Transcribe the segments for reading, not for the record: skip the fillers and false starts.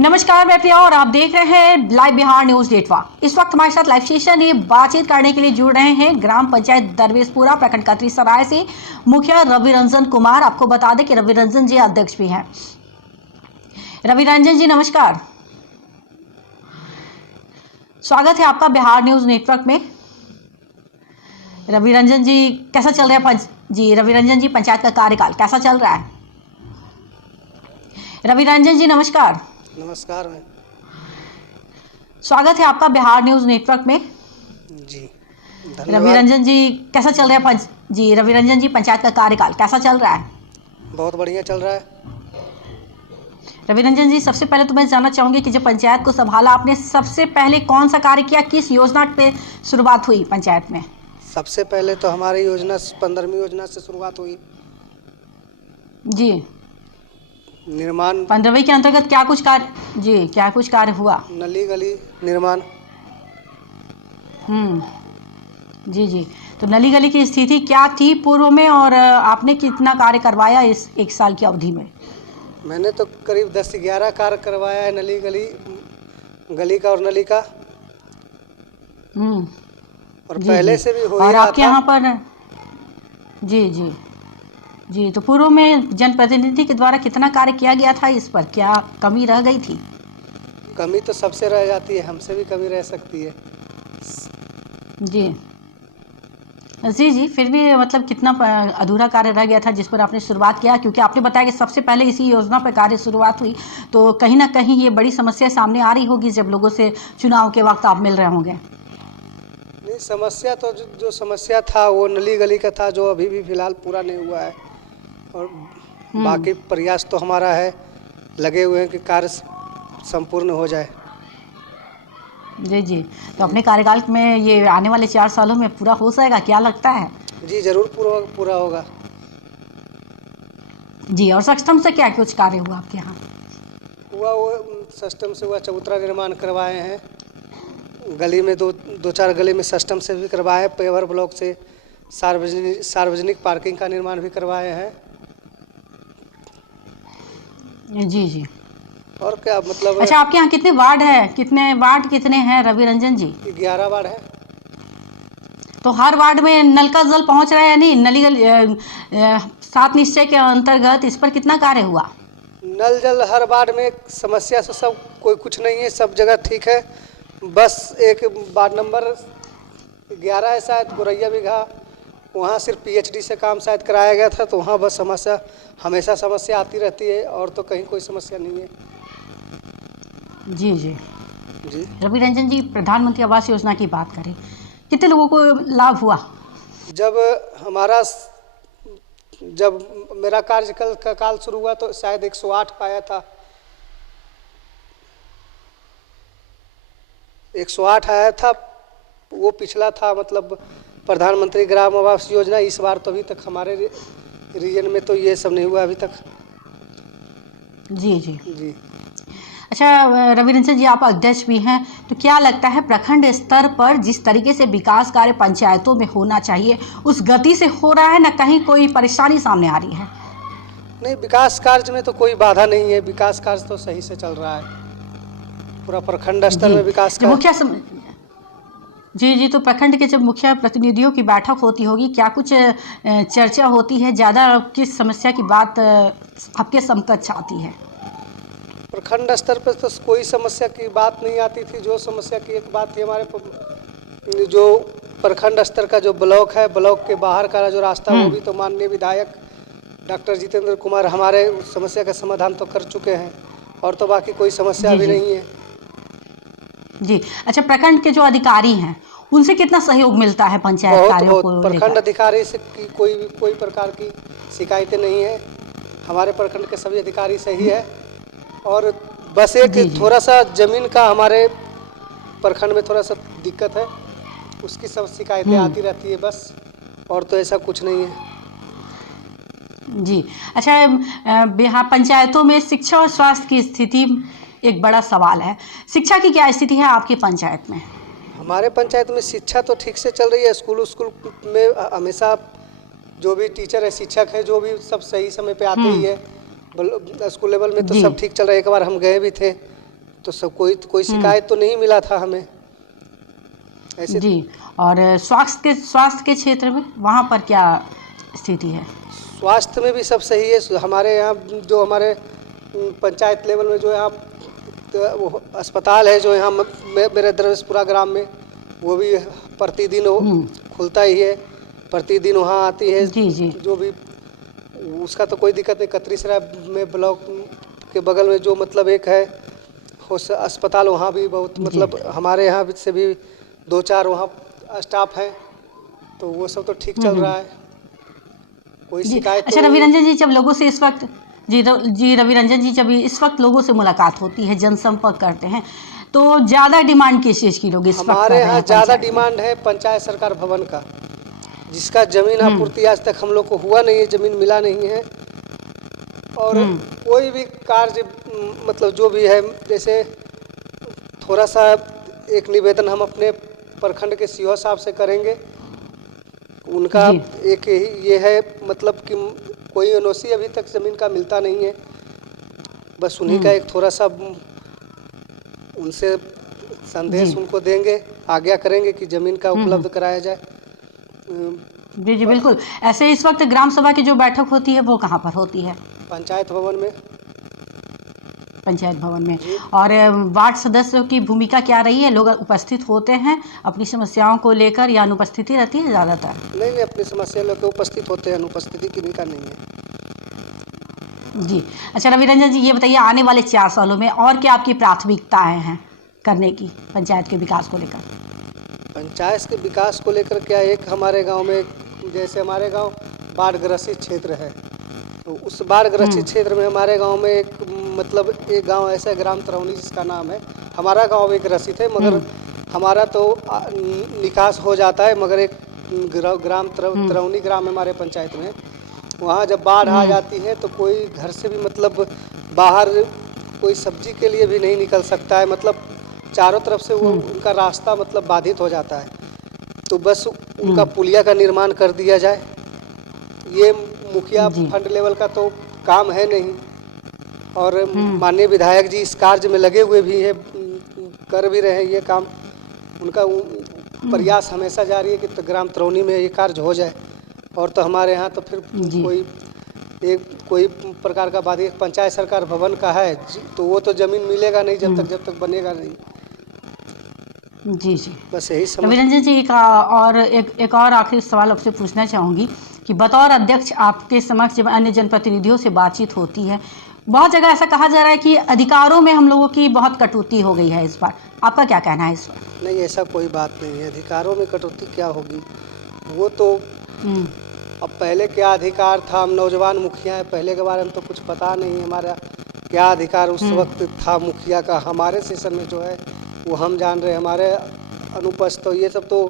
नमस्कार, मैं प्रिया और आप देख रहे हैं लाइव बिहार न्यूज नेटवा। इस वक्त हमारे साथ लाइव सेशन ये बातचीत करने के लिए जुड़ रहे हैं ग्राम पंचायत दरवेशपुरा प्रखंड कतरीसराय से मुखिया रवि रंजन कुमार। आपको बता दें कि रवि रंजन जी अध्यक्ष भी हैं। रवि रंजन जी नमस्कार, स्वागत है आपका बिहार न्यूज नेटवर्क में। रवि रंजन जी कैसा चल रहा है रवि रंजन जी पंचायत का कार्यकाल कैसा चल रहा है? रवि रंजन जी नमस्कार। नमस्कार मैम। स्वागत है आपका बिहार न्यूज नेटवर्क में। जी रवि रंजन जी कैसा चल रहा है रवि रंजन जी पंचायत का कार्यकाल कैसा चल रहा है? बहुत बढ़िया चल रहा है। रवि रंजन जी सबसे पहले तो मैं जानना चाहूंगी कि जब पंचायत को संभाला आपने सबसे पहले कौन सा कार्य किया, किस योजना पे शुरुआत हुई पंचायत में? सबसे पहले तो हमारी योजना 15वीं योजना से शुरुआत हुई। जी, निर्माण 15वीं के अंतर्गत क्या कुछ कार्य हुआ? नली गली निर्माण। जी, तो नली गली की स्थिति क्या थी पूर्व में और आपने कितना कार्य करवाया इस एक साल की अवधि में? मैंने तो करीब 10-11 कार्य करवाया है, नली गली का और नली का। और पहले से भी हो और रहा आपके था। यहाँ पर जी, तो पूर्व में जनप्रतिनिधि के द्वारा कितना कार्य किया गया था, इस पर क्या कमी रह गई थी? कमी तो सबसे रह जाती है, हमसे भी कमी रह सकती है। जी, फिर भी मतलब कितना अधूरा कार्य रह गया था जिस पर आपने शुरुआत किया? क्योंकि आपने बताया कि सबसे पहले इसी योजना पर कार्य शुरुआत हुई, तो कहीं ना कहीं ये बड़ी समस्या सामने आ रही होगी जब लोगों से चुनाव के वक्त आप मिल रहे होंगे। नहीं, समस्या तो जो समस्या था वो नली गली का था, जो अभी भी फिलहाल पूरा नहीं हुआ है। और बाकी प्रयास तो हमारा है, लगे हुए हैं कि कार्य संपूर्ण हो जाए। जी, तो अपने कार्यकाल में ये आने वाले 4 सालों में पूरा हो जाएगा, क्या लगता है? जी जरूर पूरा होगा। जी, और सक्षम से क्या कुछ कार्य हुआ आपके यहाँ? हुआ वो सिस्टम से हुआ, चबूतरा निर्माण करवाए हैं, गली में दो चार गली में सिस्टम से भी करवाए हैं, पेवर ब्लॉक से सार्वजनिक पार्किंग का निर्माण भी करवाए हैं। जी, और क्या मतलब। अच्छा, आपके यहाँ कितने वार्ड हैं रवि रंजन जी? 11 वार्ड है। तो हर वार्ड में नल का जल पहुँच रहा है या नहीं? नली गली 7 निश्चय के अंतर्गत इस पर कितना कार्य हुआ? नल जल हर वार्ड में समस्या से सब कोई कुछ नहीं है, सब जगह ठीक है। बस एक वार्ड नंबर 11 है शायद, गोरैया बिघा, वहाँ सिर्फ पीएचडी से काम शायद कराया गया था, तो वहाँ बस हमेशा समस्या आती रहती है, और तो कहीं कोई समस्या नहीं है। जी रवि रंजन जी, प्रधानमंत्री आवास योजना की बात करें, कितने लोगों को लाभ हुआ? जब मेरा कार्यकाल का काल शुरू हुआ तो शायद 108 पाया था, 108 आया था। वो पिछला था, मतलब प्रधानमंत्री ग्राम आवास योजना। इस बार तो अभी तक हमारे रीजन में तो ये सब नहीं हुआ अभी तक। जी। अच्छा रवि रंजन जी, आप अध्यक्ष भी हैं, तो क्या लगता है प्रखंड स्तर पर जिस तरीके से विकास कार्य पंचायतों में होना चाहिए उस गति से हो रहा है, ना कहीं कोई परेशानी सामने आ रही है? नहीं, विकास कार्य में तो कोई बाधा नहीं है, विकास कार्य तो सही से चल रहा है पूरा प्रखंड स्तर में विकास कार्य। जी, तो प्रखंड के जब मुखिया प्रतिनिधियों की बैठक होती होगी, क्या कुछ चर्चा होती है? ज़्यादा किस समस्या की बात आपके समकक्ष आती है? प्रखंड स्तर पर तो कोई समस्या की बात नहीं आती थी। जो समस्या की एक बात थी, हमारे जो प्रखंड स्तर का जो ब्लॉक है, ब्लॉक के बाहर का जो रास्ता, वो भी तो माननीय विधायक डॉक्टर जितेंद्र कुमार हमारे उस समस्या का समाधान तो कर चुके हैं, और तो बाकी कोई समस्या भी नहीं है। जी, अच्छा, प्रखंड के जो अधिकारी हैं उनसे कितना सहयोग मिलता है पंचायत कार्यों को? प्रखंड अधिकारी से कोई प्रकार की शिकायतें नहीं है। हमारे प्रखंड के सभी अधिकारी सही है, और बस एक थोड़ा सा जमीन का हमारे प्रखंड में थोड़ा सा दिक्कत है, उसकी सब शिकायतें आती रहती है बस, और तो ऐसा कुछ नहीं है। जी, अच्छा, बिहार पंचायतों में शिक्षा और स्वास्थ्य की स्थिति एक बड़ा सवाल है। शिक्षा की क्या स्थिति है आपकी पंचायत में? हमारे पंचायत में शिक्षा तो ठीक से चल रही है। स्कूल में हमेशा जो भी टीचर है, शिक्षक है, जो भी सब सही समय पे आते ही है। स्कूल लेवल में तो सब ठीक चल रहा है। एक बार हम गए भी थे, तो सब कोई शिकायत तो नहीं मिला था हमें ऐसे। जी। और स्वास्थ्य के क्षेत्र में वहाँ पर क्या स्थिति है? स्वास्थ्य में भी सब सही है। हमारे यहाँ जो हमारे पंचायत लेवल में जो यहाँ वो अस्पताल है जो यहाँ मेरे दरवेशपुरा ग्राम में, वो भी प्रतिदिन वो खुलता ही है, प्रतिदिन वहाँ आती है। जी जी। जो भी उसका तो कोई दिक्कत नहीं। कतरीसराय में ब्लॉक के बगल में जो मतलब एक है उस अस्पताल, वहाँ भी बहुत मतलब हमारे यहाँ से भी 2-4 वहाँ स्टाफ हैं, तो वो सब तो ठीक चल रहा है, कोई शिकायत अच्छा तो रवि रंजन जी, जब लोगों से इस वक्त जी रवि रंजन जी, जब इस वक्त लोगों से मुलाकात होती है, जनसंपर्क करते हैं, तो ज़्यादा डिमांड किस चीज़ की लोग इस वक्त कर हमारे रहे हैं? यहाँ ज़्यादा डिमांड है पंचायत सरकार भवन का, जिसका ज़मीन आपूर्ति आज तक हम लोग को हुआ नहीं है, ज़मीन मिला नहीं है। और कोई भी कार्य मतलब जो भी है, जैसे थोड़ा सा एक निवेदन हम अपने प्रखंड के सीओ साहब से करेंगे। उनका एक ये है मतलब कि कोई एनओसी अभी तक ज़मीन का मिलता नहीं है, बस उन्हीं का एक थोड़ा सा उनसे संदेश उनको देंगे, आज्ञा करेंगे कि ज़मीन का उपलब्ध कराया जाए। जी जी बिल्कुल। ऐसे इस वक्त ग्राम सभा की जो बैठक होती है वो कहाँ पर होती है? पंचायत भवन में। पंचायत भवन में। और वार्ड सदस्यों की भूमिका क्या रही है? लोग उपस्थित होते हैं अपनी समस्याओं को लेकर या अनुपस्थिति रहती है ज़्यादातर? नहीं, अपनी समस्या लेकर उपस्थित होते हैं, अनुपस्थिति की भूमिका नहीं है। जी। अच्छा रवि रंजन जी, ये बताइए, आने वाले 4 सालों में और क्या आपकी प्राथमिकताएं हैं करने की पंचायत के विकास को लेकर? पंचायत के विकास को लेकर क्या, एक हमारे गांव में, जैसे हमारे गांव बाढ़ ग्रसित क्षेत्र है, तो उस बाढ़ ग्रसित क्षेत्र में हमारे गांव में एक मतलब एक गांव ऐसा ग्राम तरौनी जिसका नाम है, हमारा गांव एक ग्रसित है, मगर हमारा तो निकास हो जाता है, मगर एक ग्राम तरौनी ग्राम है हमारे पंचायत में, वहाँ जब बाढ़ आ जाती है तो कोई घर से भी मतलब बाहर कोई सब्जी के लिए भी नहीं निकल सकता है, मतलब चारों तरफ से वो उनका रास्ता मतलब बाधित हो जाता है। तो बस उनका पुलिया का निर्माण कर दिया जाए। ये मुखिया फंड लेवल का तो काम है नहीं, और माननीय विधायक जी इस कार्य में लगे हुए भी हैं, कर भी रहे हैं ये काम। उनका प्रयास हमेशा जारी है कि ग्राम तरौनी में ये कार्य हो जाए। और तो हमारे यहाँ तो फिर कोई प्रकार का बाधित पंचायत सरकार भवन का है, तो वो तो ज़मीन मिलेगा नहीं जब तक बनेगा नहीं। जी जी, बस यही समझ। रवि रंजन जी, एक और आखिरी सवाल आपसे पूछना चाहूँगी कि बतौर अध्यक्ष आपके समक्ष जब अन्य जनप्रतिनिधियों से बातचीत होती है, बहुत जगह ऐसा कहा जा रहा है कि अधिकारों में हम लोगों की बहुत कटौती हो गई है इस बार, आपका क्या कहना है इस पर? नहीं, ऐसा कोई बात नहीं है, अधिकारों में कटौती क्या होगी, वो तो अब पहले क्या अधिकार था, हम नौजवान मुखिया हैं, पहले के बारे में तो कुछ पता नहीं हमारा क्या अधिकार उस वक्त था मुखिया का। हमारे सेशन में जो है वो हम जान रहे हैं, हमारे अनुपस्थित, तो ये सब तो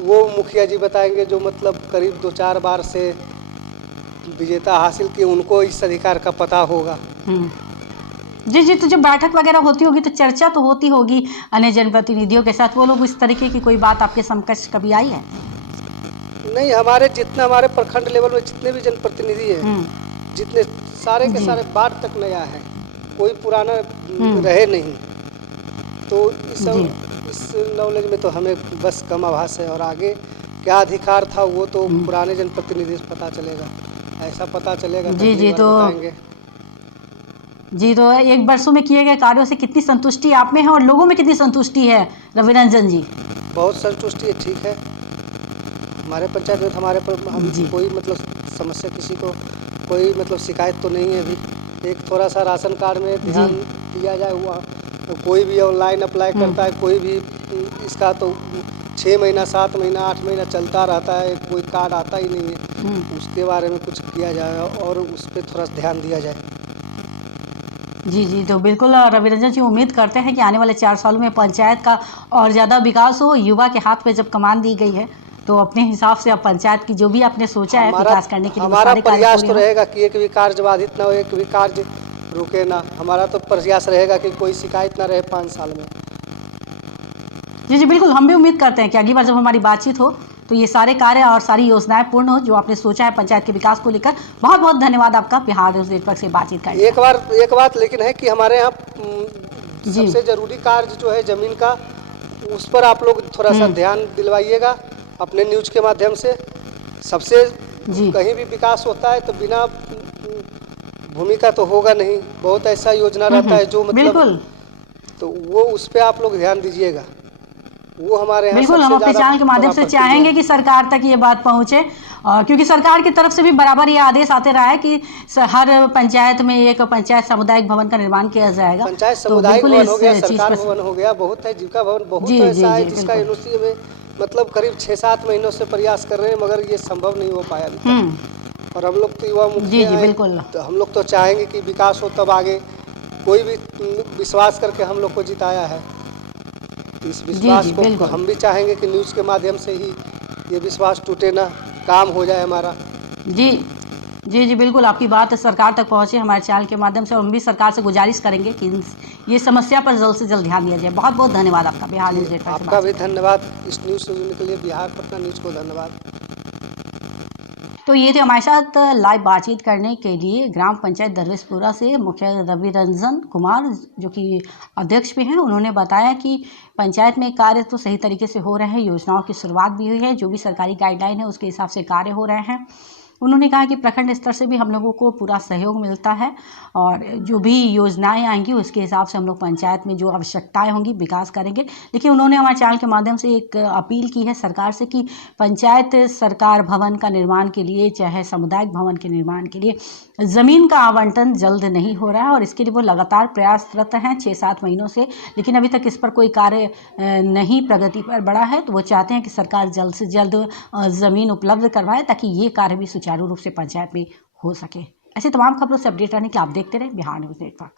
वो मुखिया जी बताएंगे जो मतलब करीब 2-4 बार से विजेता हासिल किए, उनको इस अधिकार का पता होगा। जी जी, तो जब बैठक वगैरह होती होगी तो चर्चा तो होती होगी अन्य जनप्रतिनिधियों के साथ, वो लोग इस तरीके की कोई बात आपके समकक्ष कभी आई है? नहीं, हमारे प्रखंड लेवल में जितने भी जनप्रतिनिधि हैं, जितने सारे के सारे बाढ़ तक नया है, कोई पुराना रहे नहीं, तो इस नॉलेज में तो हमें बस कम आभास है। और आगे क्या अधिकार था वो तो पुराने जनप्रतिनिधि से पता चलेगा, ऐसा पता चलेगा जी जी, तो बताएंगे। जी, तो 1 वर्षों में किए गए कार्यों से कितनी संतुष्टि आप में है और लोगों में कितनी संतुष्टि है रवि रंजन जी? बहुत संतुष्टि है, ठीक है। हमारे पंचायत में हमारे पर कोई मतलब समस्या, किसी को कोई मतलब शिकायत तो नहीं है अभी। एक थोड़ा सा राशन कार्ड में ध्यान दिया जाए, हुआ तो कोई भी ऑनलाइन अप्लाई करता है, कोई भी इसका तो 6 महीना 7 महीना 8 महीना चलता रहता है, कोई कार्ड आता ही नहीं है। उसके बारे में कुछ किया जाए और उस पर थोड़ा ध्यान दिया जाए। जी जी, तो बिल्कुल रवि रंजन जी, उम्मीद करते हैं कि आने वाले 4 सालों में पंचायत का और ज़्यादा विकास हो। युवा के हाथ में जब कमान दी गई है तो अपने हिसाब से अब पंचायत की जो भी आपने सोचा है विकास करने के लिए, हमारा प्रयास तो रहेगा कि एक भी कार्य बाधित ना हो, एक भी कार्य रुके ना। हमारा तो प्रयास रहेगा कि कोई शिकायत ना रहे 5 साल में। जी जी बिल्कुल, हम भी उम्मीद करते हैं कि अगली बार जब हमारी बातचीत हो तो ये सारे कार्य और सारी योजनाएं पूर्ण हो जो आपने सोचा है पंचायत के विकास को लेकर। बहुत बहुत धन्यवाद आपका बिहार न्यूज़ नेटवर्क से बातचीत करने। एक बात लेकिन है कि हमारे यहाँ जी। सबसे जरूरी कार्य जो है जमीन का, उस पर आप लोग थोड़ा सा ध्यान दिलवाइएगा अपने न्यूज के माध्यम से। सबसे जी कहीं भी विकास होता है तो बिना भूमि का तो होगा नहीं। बहुत ऐसा योजना रहता है जो मतलब, बिल्कुल तो वो उस पे आप लोग ध्यान दीजिएगा। वो हमारे यहाँ बिल्कुल, हम सबसे अपने ज़्यादा चैनल के माध्यम बड़ा से प्रक्रिया चाहेंगे है। कि सरकार तक ये बात पहुंचे, क्योंकि सरकार की तरफ से भी बराबर ये आदेश आते रहा है कि हर पंचायत में एक पंचायत सामुदायिक भवन का निर्माण किया जाएगा। पंचायत तो सामुदायिक बिल्कुल भवन हो इस गया, चीज़ सरकार पर भवन हो गया, बहुत है, जीविका भवन बहुत जी जी ऐसा है जी जिसका बिल्कुल। एनओसी में मतलब करीब 6-7 महीनों से प्रयास कर रहे हैं, मगर ये संभव नहीं हो पाया अभी तक। और हम लोग तो युवा जी मुखिया जी हैं, बिल्कुल। तो हम लोग तो चाहेंगे कि विकास हो, तब आगे कोई भी विश्वास करके हम लोग को जिताया है। तो इस जी विश्वास जी को बिल्कुल। हम भी चाहेंगे कि न्यूज़ के माध्यम से ही ये विश्वास टूटे ना, काम हो जाए हमारा। जी जी जी बिल्कुल, आपकी बात सरकार तक पहुंचे हमारे चैनल के माध्यम से, और हम भी सरकार से गुजारिश करेंगे कि ये समस्या पर जल्द से जल्द ध्यान दिया जाए। बहुत बहुत धन्यवाद आपका बिहार जी, न्यूज़ नेटवर्क से आपका भी बातचीत करने धन्यवाद इस न्यूज़ से जुड़ने के लिए। बिहार पटना न्यूज़ को धन्यवाद। तो ये थे हमारे साथ लाइव बातचीत करने के लिए ग्राम पंचायत दरवेशपुरा से मुखिया रवि रंजन कुमार, जो कि अध्यक्ष भी हैं। उन्होंने बताया कि पंचायत में कार्य तो सही तरीके से हो रहे हैं, योजनाओं की शुरुआत भी हुई है, जो भी सरकारी गाइडलाइन है उसके हिसाब से कार्य हो रहे हैं। उन्होंने कहा कि प्रखंड स्तर से भी हम लोगों को पूरा सहयोग मिलता है, और जो भी योजनाएं आएंगी उसके हिसाब से हम लोग पंचायत में जो आवश्यकताएं होंगी विकास करेंगे। लेकिन उन्होंने हमारे चैनल के माध्यम से एक अपील की है सरकार से कि पंचायत सरकार भवन का निर्माण के लिए, चाहे सामुदायिक भवन के निर्माण के लिए ज़मीन का आवंटन जल्द नहीं हो रहा है, और इसके लिए वो लगातार प्रयासरत हैं 6-7 महीनों से, लेकिन अभी तक इस पर कोई कार्य नहीं प्रगति पर बढ़ा है। तो वो चाहते हैं कि सरकार जल्द से जल्द ज़मीन उपलब्ध करवाए, ताकि ये कार्य भी सुचारू रूप से पंचायत में हो सके। ऐसी तमाम खबरों से अपडेट रहने के लिए आप देखते रहें बिहार न्यूज़ नेटवर्क।